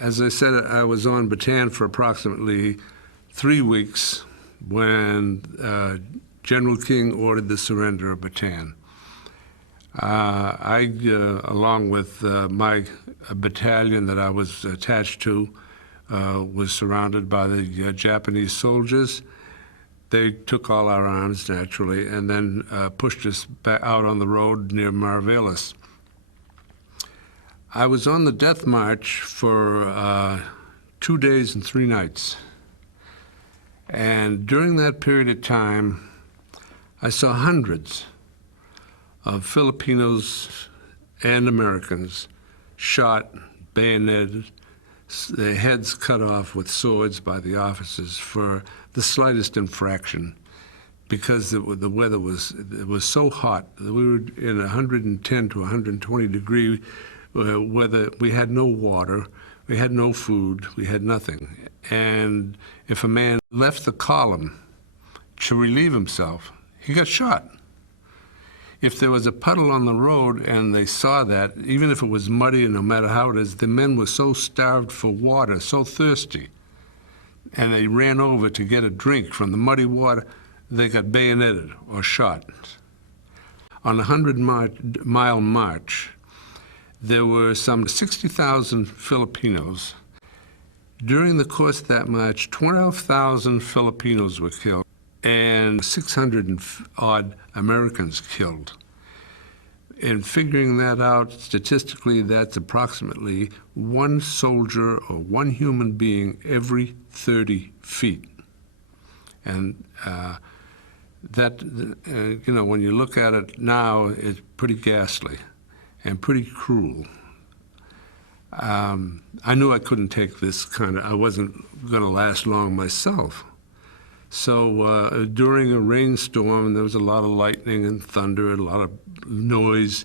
As I said, I was on Bataan for approximately 3 weeks when General King ordered the surrender of Bataan. I, along with my battalion that I was attached to, was surrounded by the Japanese soldiers. They took all our arms, naturally, and then pushed us back out on the road near Marvelis. I was on the death march for 2 days and 3 nights. And during that period of time, I saw hundreds of Filipinos and Americans shot, bayoneted, their heads cut off with swords by the officers for the slightest infraction, because the weather was so hot. We were in 110 to 120 degree weather. We had no water, we had no food, we had nothing. And if a man left the column to relieve himself, he got shot. If there was a puddle on the road and they saw that, even if it was muddy and no matter how it is, the men were so starved for water, so thirsty, and they ran over to get a drink from the muddy water, they got bayoneted or shot. On a 100-mile march, there were some 60,000 Filipinos. During the course of that march, 12,000 Filipinos were killed and 600-odd Americans killed. And figuring that out statistically, that's approximately 1 soldier or 1 human being every 30 feet. And that, you know, when you look at it now, it's pretty ghastly and pretty cruel. I knew I couldn't take this I wasn't going to last long myself. So during a rainstorm, there was a lot of lightning and thunder and a lot of noise.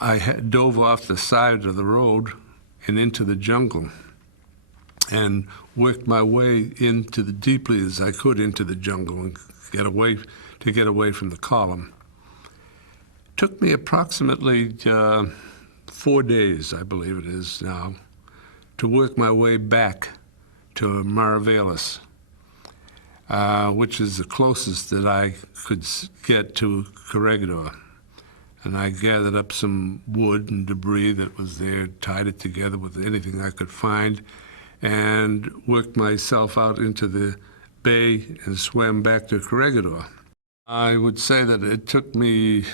I dove off the side of the road and into the jungle and worked my way into deeply as I could into the jungle and get away from the column. It took me approximately 4 days, I believe it is now, to work my way back to Marvelis, which is the closest that I could get to Corregidor. And I gathered up some wood and debris that was there, tied it together with anything I could find, and worked myself out into the bay and swam back to Corregidor. I would say that it took me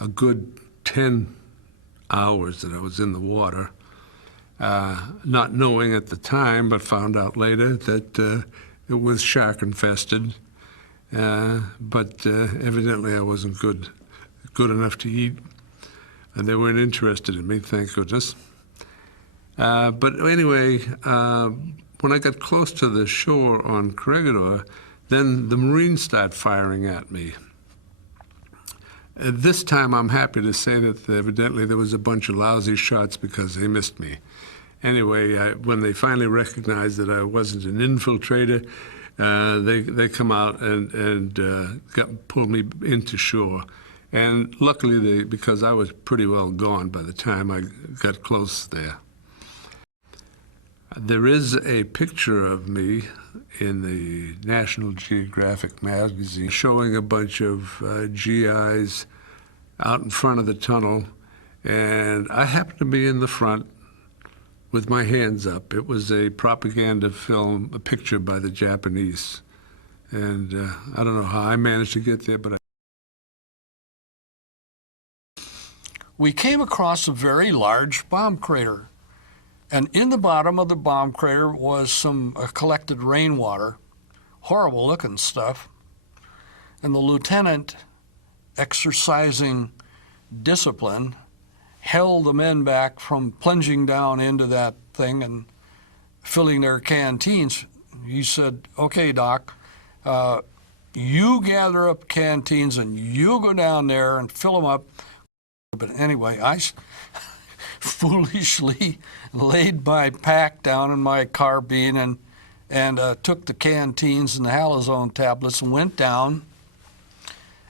a good 10 hours that I was in the water, not knowing at the time, but found out later that it was shark infested, but evidently I wasn't good enough to eat, and they weren't interested in me, thank goodness. But anyway, when I got close to the shore on Corregidor, then the Marines started firing at me. This time I'm happy to say that evidently there was a bunch of lousy shots because they missed me. Anyway, when they finally recognized that I wasn't an infiltrator, they come out and pulled me into shore. And luckily, because I was pretty well gone by the time I got close there. There is a picture of me in the National Geographic magazine showing a bunch of GIs out in front of the tunnel, and I happened to be in the front with my hands up. It was a propaganda film, a picture by the Japanese, and I don't know how I managed to get there, but We came across a very large bomb crater. And in the bottom of the bomb crater was some collected rainwater, horrible looking stuff. And the lieutenant, exercising discipline, held the men back from plunging down into that thing and filling their canteens. He said, okay, Doc, you gather up canteens and you go down there and fill them up. But anyway, I foolishly laid my pack down in my carbine and took the canteens and the halazone tablets and went down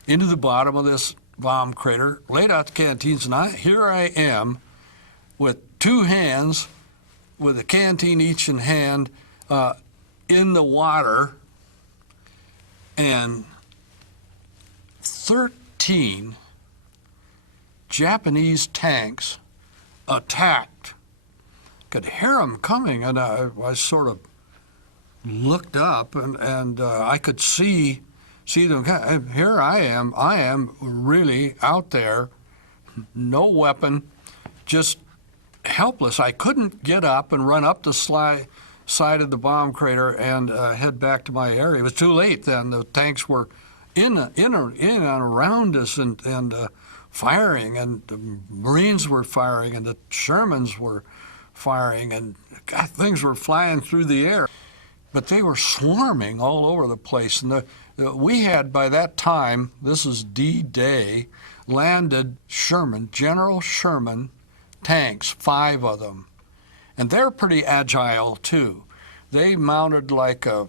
into the bottom of this bomb crater, laid out the canteens, and here I am with 2 hands with a canteen each in hand in the water, and 13 Japanese tanks attacked. Could hear them coming, and I sort of looked up, and I could see them. And here I am really out there, no weapon, just helpless. I couldn't get up and run up the side of the bomb crater and head back to my area. It was too late then. The tanks were in and around us and firing, and the Marines were firing, and the Shermans were firing, and God, things were flying through the air. But they were swarming all over the place. And we had, by that time, this is D-Day, landed General Sherman tanks, 5 of them. And they're pretty agile, too. They mounted like a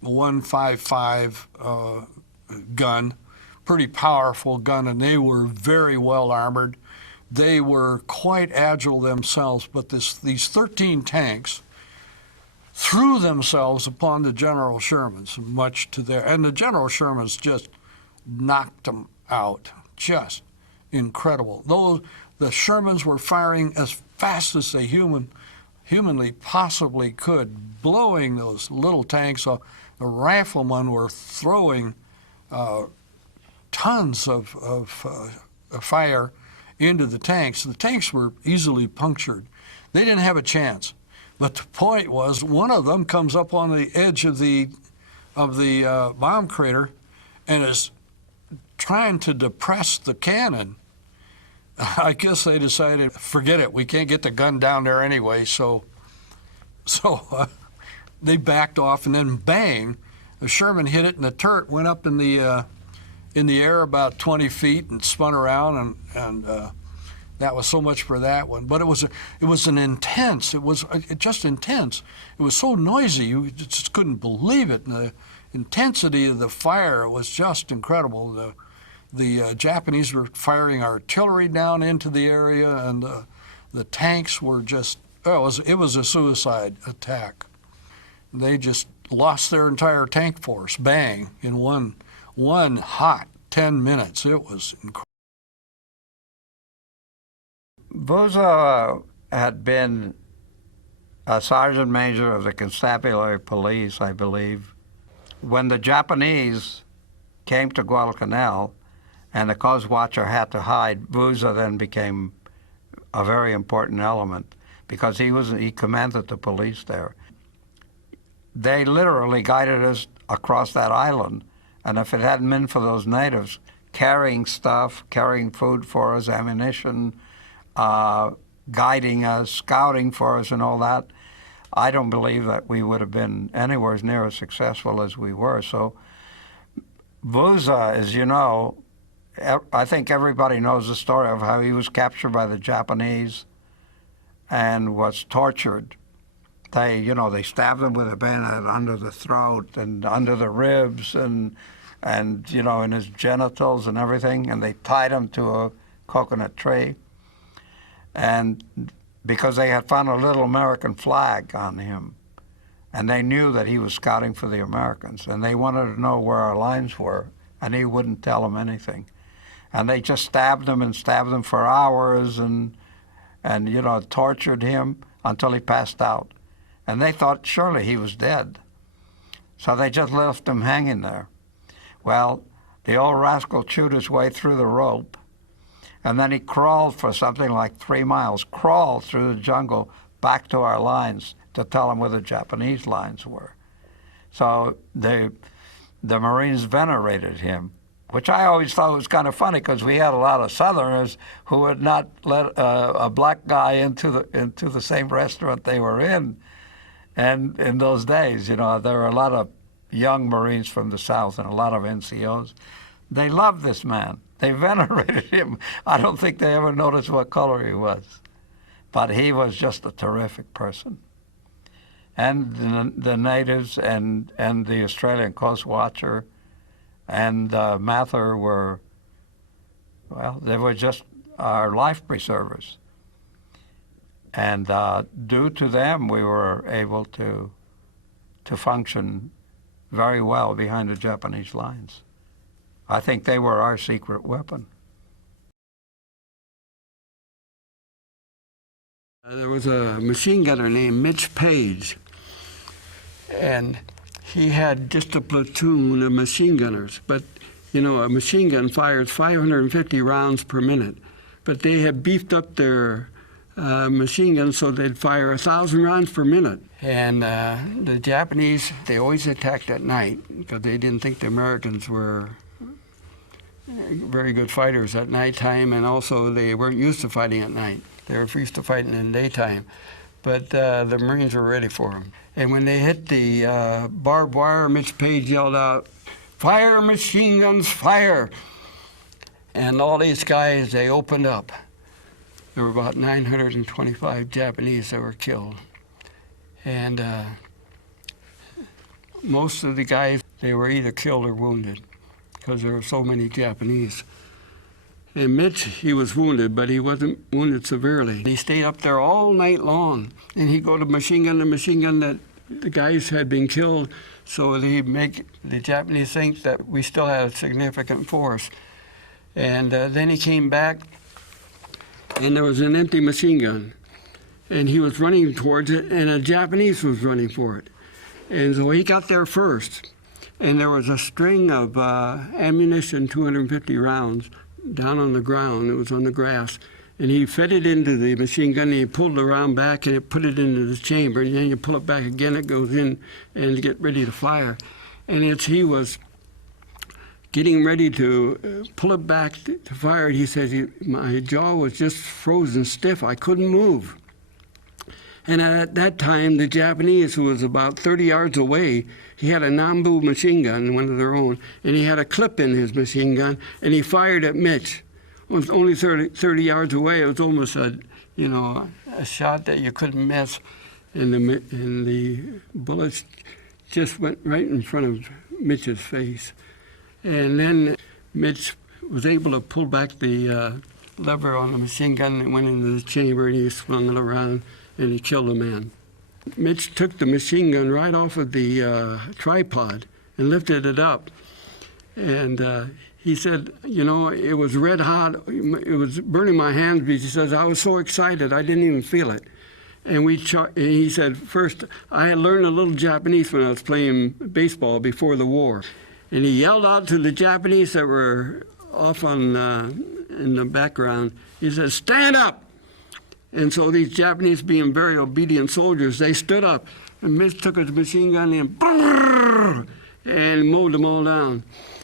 155 gun, pretty powerful gun, and they were very well armored. They were quite agile themselves, but these 13 tanks threw themselves upon the General Shermans, much to their, and the General Shermans just knocked them out. Just incredible. Though the Shermans were firing as fast as they humanly possibly could, blowing those little tanks off. The riflemen were throwing tons of fire into the tanks. The tanks were easily punctured. They didn't have a chance. But the point was, one of them comes up on the edge of the bomb crater and is trying to depress the cannon. I guess they decided, forget it, we can't get the gun down there anyway, so they backed off, and then bang, the Sherman hit it, and the turret went up in the air about 20 feet and spun around, and that was so much for that one. But it was just intense. It was so noisy, you just couldn't believe it. And the intensity of the fire was just incredible. The Japanese were firing artillery down into the area, and the tanks were just, it was a suicide attack. They just lost their entire tank force, bang, in one hot 10 minutes. It was incredible. Buzo had been a sergeant major of the constabulary police, I believe. When the Japanese came to Guadalcanal and the Coast Watcher had to hide, Buzo then became a very important element because he commanded the police there. They literally guided us across that island, and if it hadn't been for those natives carrying stuff, carrying food for us, ammunition, guiding us, scouting for us and all that, I don't believe that we would have been anywhere near as successful as we were. So Buzo, as you know, I think everybody knows the story of how he was captured by the Japanese and was tortured. They stabbed him with a bayonet under the throat and under the ribs and in his genitals and everything, and they tied him to a coconut tree. And because they had found a little American flag on him, and they knew that he was scouting for the Americans, and they wanted to know where our lines were, and he wouldn't tell them anything. And they just stabbed him for hours and tortured him until he passed out. And they thought surely he was dead. So they just left him hanging there. Well, the old rascal chewed his way through the rope, and then he crawled for something like 3 miles, crawled through the jungle back to our lines to tell them where the Japanese lines were. So the Marines venerated him, which I always thought was kind of funny because we had a lot of Southerners who would not let a black guy into the same restaurant they were in. And in those days, there were a lot of young Marines from the South and a lot of NCOs. They loved this man. They venerated him. I don't think they ever noticed what color he was. But he was just a terrific person. And the natives and the Australian Coast Watcher and Mather were, well, they were just our life preservers. And due to them, we were able to function very well behind the Japanese lines. I think they were our secret weapon. There was a machine gunner named Mitch Page, and he had just a platoon of machine gunners. But, you know, a machine gun fires 550 rounds per minute. But they had beefed up their machine guns so they'd fire 1,000 rounds per minute. And the Japanese, they always attacked at night because they didn't think the Americans were very good fighters at nighttime, and also they weren't used to fighting at night. They were used to fighting in the daytime. But the Marines were ready for them. And when they hit the barbed wire, Mitch Page yelled out, "Fire, machine guns, fire!" And all these guys, they opened up. There were about 925 Japanese that were killed. And most of the guys, they were either killed or wounded because there were so many Japanese. And Mitch, he was wounded, but he wasn't wounded severely. He stayed up there all night long, and he'd go to machine gun that the guys had been killed, so that he'd make the Japanese think that we still had a significant force. And then he came back, and there was an empty machine gun, and he was running towards it, and a Japanese was running for it. And so he got there first, and there was a string of ammunition, 250 rounds, down on the ground. It was on the grass. And he fed it into the machine gun, and he pulled the round back, and it put it into the chamber. And then you pull it back again, it goes in, and get ready to fire. And he was getting ready to pull it back to fire. He says, my jaw was just frozen stiff. I couldn't move. And at that time, the Japanese, who was about 30 yards away, he had a Nambu machine gun, one of their own, and he had a clip in his machine gun, and he fired at Mitch. It was only 30 yards away. It was almost a shot that you couldn't miss, and the bullets just went right in front of Mitch's face. And then Mitch was able to pull back the lever on the machine gun and went into the chamber, and he swung it around, and he killed a man. Mitch took the machine gun right off of the tripod and lifted it up. And he said, you know, it was red hot. It was burning my hands, because he says, I was so excited, I didn't even feel it. And he said, first, I had learned a little Japanese when I was playing baseball before the war. And he yelled out to the Japanese that were off in the background. He said, stand up! And so these Japanese, being very obedient soldiers, they stood up. And Mitch took his machine gun and mowed them all down.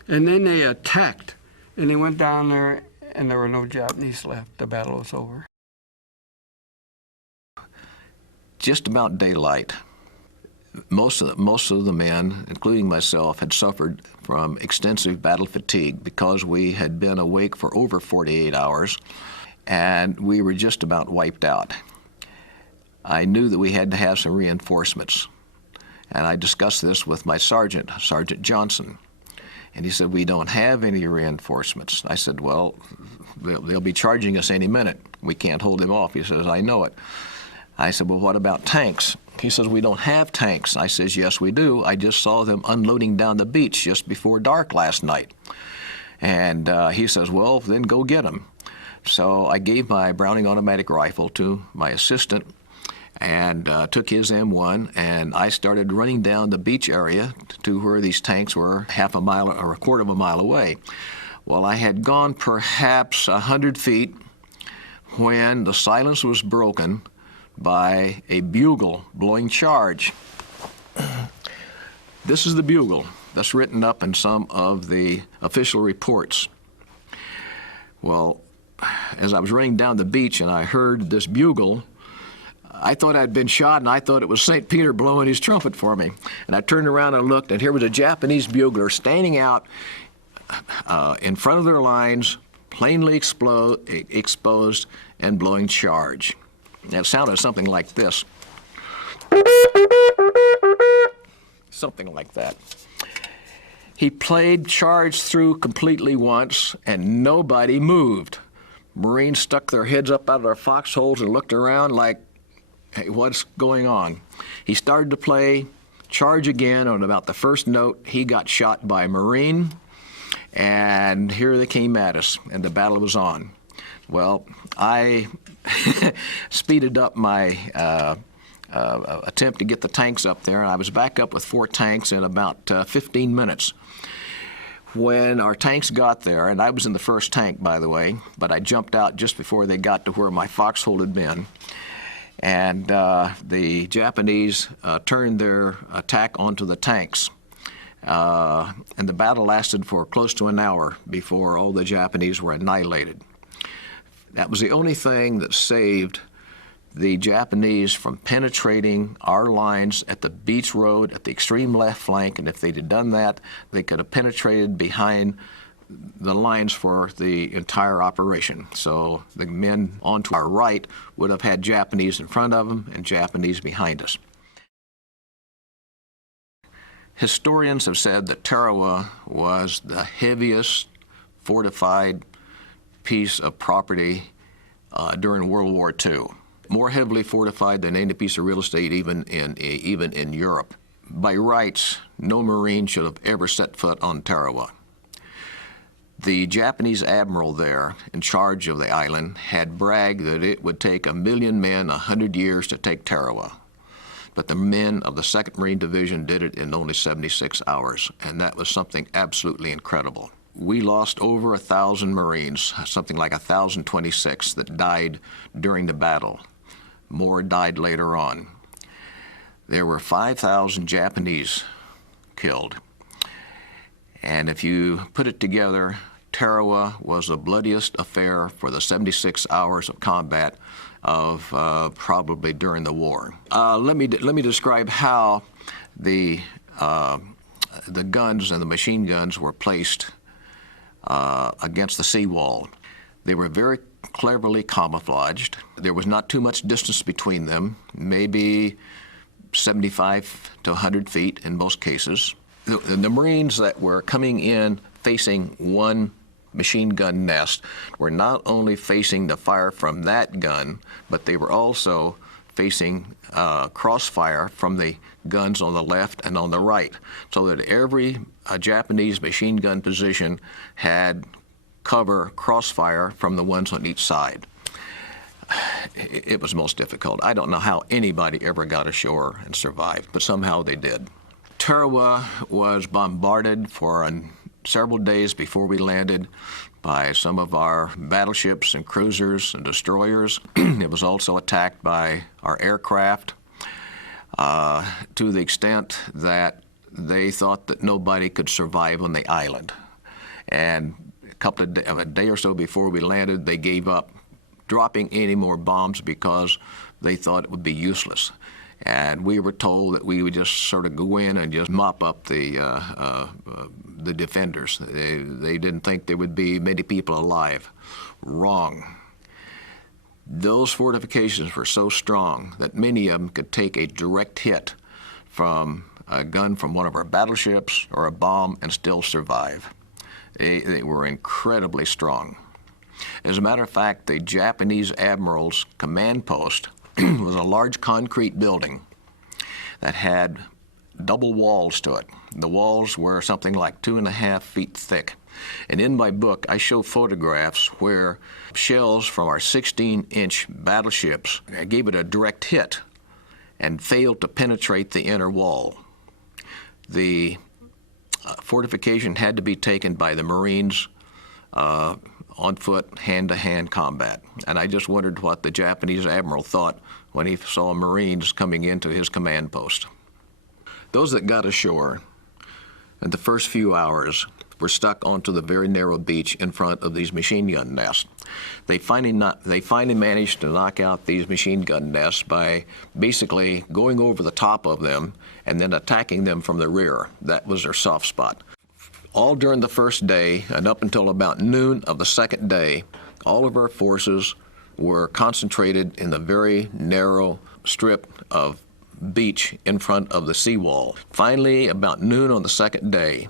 And then they attacked. And they went down there, and there were no Japanese left. The battle was over. Just about daylight. Most of the men, including myself, had suffered from extensive battle fatigue because we had been awake for over 48 hours. And we were just about wiped out. I knew that we had to have some reinforcements. And I discussed this with my sergeant, Sergeant Johnson. And he said, we don't have any reinforcements. I said, well, they'll be charging us any minute. We can't hold them off. He says, I know it. I said, well, what about tanks? He says, we don't have tanks. I says, yes, we do. I just saw them unloading down the beach just before dark last night. And he says, well, then go get them. So I gave my Browning automatic rifle to my assistant and took his M1, and I started running down the beach area to where these tanks were half a mile or a quarter of a mile away. Well, I had gone perhaps 100 feet when the silence was broken by a bugle blowing charge. This is the bugle that's written up in some of the official reports. Well, as I was running down the beach and I heard this bugle, I thought I'd been shot, and I thought it was St. Peter blowing his trumpet for me. And I turned around and looked, and here was a Japanese bugler standing out in front of their lines, plainly exposed and blowing charge. And it sounded something like this. Something like that. He played charge through completely once, and nobody moved. Marines stuck their heads up out of their foxholes and looked around like Hey, what's going on? He started to play charge again on about the first note. He got shot by a Marine, and here they came at us, and the battle was on. Well, I speeded up my attempt to get the tanks up there, and I was back up with 4 tanks in about 15 minutes. When our tanks got there, and I was in the first tank, by the way, but I jumped out just before they got to where my foxhole had been, and the Japanese turned their attack onto the tanks. And the battle lasted for close to an hour before all the Japanese were annihilated. That was the only thing that saved the Japanese from penetrating our lines at the beach road at the extreme left flank, and if they'd have done that, they could have penetrated behind the lines for the entire operation. So the men onto our right would have had Japanese in front of them and Japanese behind us. Historians have said that Tarawa was the heaviest fortified piece of property during World War II. More heavily fortified than any piece of real estate even in Europe. By rights, no Marine should have ever set foot on Tarawa. The Japanese admiral there in charge of the island had bragged that it would take 1,000,000 men 100 years to take Tarawa. But the men of the 2nd Marine Division did it in only 76 hours, and that was something absolutely incredible. We lost over 1,000 Marines, something like 1,026 that died during the battle. More died later on. There were 5,000 Japanese killed. And if you put it together, Tarawa was the bloodiest affair for the 76 hours of combat of probably during the war. Let me describe how the guns and the machine guns were placed against the seawall. They were very cleverly camouflaged. There was not too much distance between them, maybe 75 to 100 feet in most cases. The Marines that were coming in facing one machine gun nest were not only facing the fire from that gun, but they were also facing crossfire from the guns on the left and on the right, so that every Japanese machine gun position had cover crossfire from the ones on each side. It was most difficult. I don't know how anybody ever got ashore and survived, but somehow they did. Tarawa was bombarded for several days before we landed by some of our battleships and cruisers and destroyers. It was also attacked by our aircraft to the extent that they thought that nobody could survive on the island. And a day or so before we landed, they gave up dropping any more bombs because they thought it would be useless. And we were told that we would just sort of go in and just mop up the defenders. They didn't think there would be many people alive. Wrong. Those fortifications were so strong that many of them could take a direct hit from a gun from one of our battleships or a bomb and still survive. They were incredibly strong. As a matter of fact, the Japanese admiral's command post was a large concrete building that had double walls to it. The walls were something like 2.5 feet thick. And in my book, I show photographs where shells from our 16-inch battleships gave it a direct hit and failed to penetrate the inner wall. The fortification had to be taken by the Marines on foot, hand-to-hand combat. And I just wondered what the Japanese admiral thought when he saw Marines coming into his command post. Those that got ashore in the first few hours were stuck onto the very narrow beach in front of these machine gun nests. They finally managed to knock out these machine gun nests by basically going over the top of them and then attacking them from the rear. That was their soft spot. All during the first day and up until about noon of the second day, all of our forces were concentrated in the very narrow strip of beach in front of the seawall. Finally, about noon on the second day,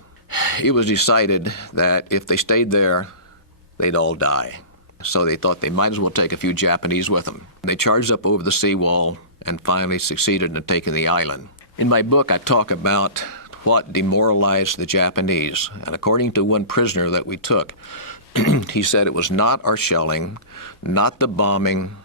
it was decided that if they stayed there, they'd all die. So they thought they might as well take a few Japanese with them. They charged up over the seawall and finally succeeded in taking the island. In my book, I talk about what demoralized the Japanese, and according to one prisoner that we took, he said it was not our shelling, not the bombing,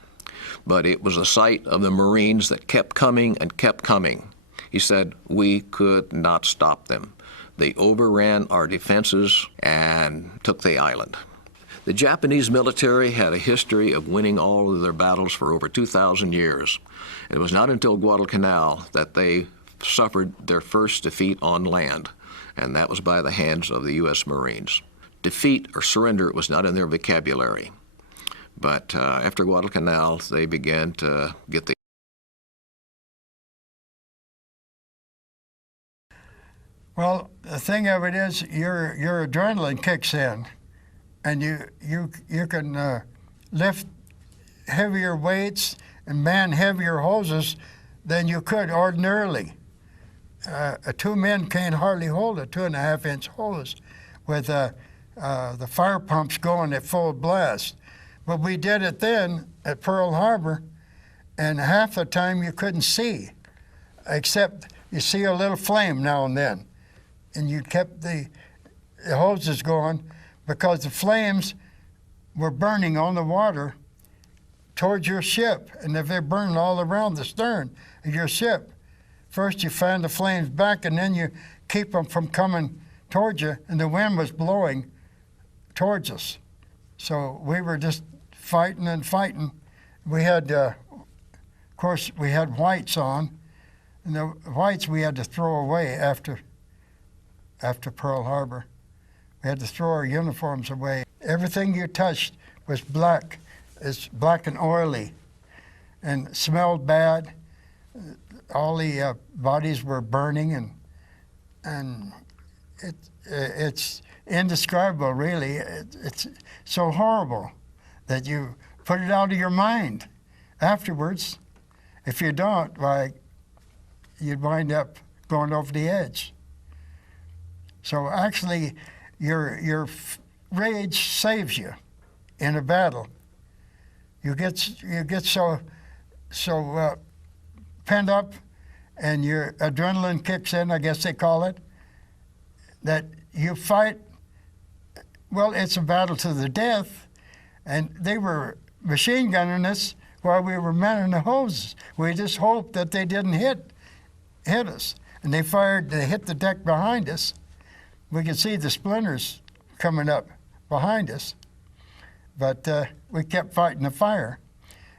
but it was the sight of the Marines that kept coming and kept coming. He said we could not stop them. They overran our defenses and took the island. The Japanese military had a history of winning all of their battles for over 2,000 years. It was not until Guadalcanal that they suffered their first defeat on land, and that was by the hands of the U.S. Marines. Defeat or surrender was not in their vocabulary. But after Guadalcanal, they began to get the... Well, the thing of it is, your adrenaline kicks in, and you can lift heavier weights and man heavier hoses than you could ordinarily. Two men can't hardly hold a 2.5-inch hose with the fire pumps going at full blast. But we did it then at Pearl Harbor, and half the time you couldn't see, except you see a little flame now and then. And you kept the hoses going because the flames were burning on the water towards your ship. And if they're burning all around the stern of your ship, first you fan the flames back, and then you keep them from coming towards you, and the wind was blowing towards us. So we were just fighting and fighting. We had, of course, we had whites on, and the whites we had to throw away after Pearl Harbor. We had to throw our uniforms away. Everything you touched was black. It's black and oily and smelled bad. All the bodies were burning, and it's indescribable, really. It's so horrible that you put it out of your mind afterwards. If you don't, why, you'd wind up going over the edge. So actually, your rage saves you in a battle. You get so pent up, and your adrenaline kicks in, I guess they call it, that you fight. Well, it's a battle to the death, and they were machine gunning us while we were manning the hoses. We just hoped that they didn't hit us, and they hit the deck behind us. We could see the splinters coming up behind us, but we kept fighting the fire,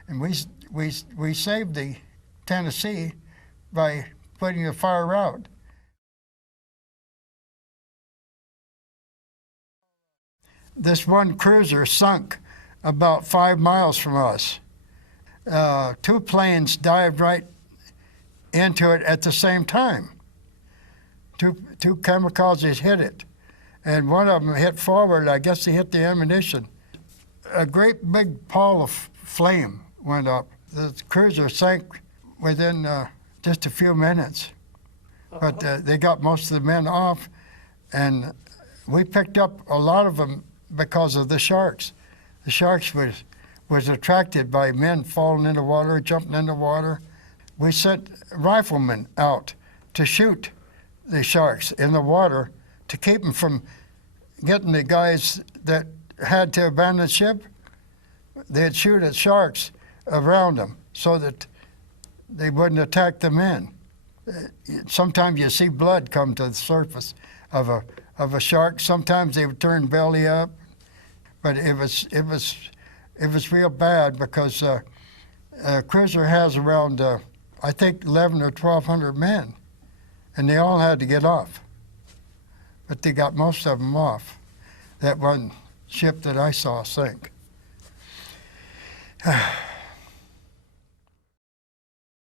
and we saved the Tennessee by putting the fire out. This one cruiser sunk about 5 miles from us. Two planes dived right into it at the same time. Two kamikazes hit it, and one of them hit forward. I guess they hit the ammunition. A great big pall of flame went up. The cruiser sank within just a few minutes, but they got most of the men off, and we picked up a lot of them because of the sharks. The sharks was attracted by men falling in the water, jumping in the water. We sent riflemen out to shoot the sharks in the water to keep them from getting the guys that had to abandon ship. They'd shoot at sharks around them so that they wouldn't attack the men. Sometimes you see blood come to the surface of a shark. Sometimes they would turn belly up, but it was real bad because a cruiser has around I think 11 or 1,200 men, and they all had to get off. But they got most of them off. That one ship that I saw sink.